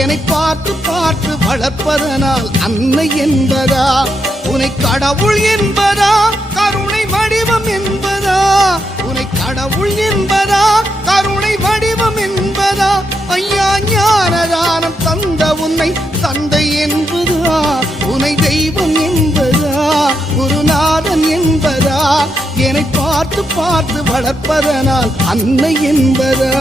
என்னை பார்த்து பார்த்து வளர்ப்பதனால் அன்னை என்பதா? உன்னை கடவுள் என்பதா? கருணை வடிவம் என்பதா? உன்னை கடவுள் என்பதா? கருணை வடிவம் என்பதா? ஐயா ஞானதானம் தந்த உன்னை தந்தை என்பதா? உன்னை தெய்வம் என்பதா? குருநாதன் என்பதா? என்னை பார்த்து பார்த்து வளர்ப்பதனால் அன்னை என்பதா?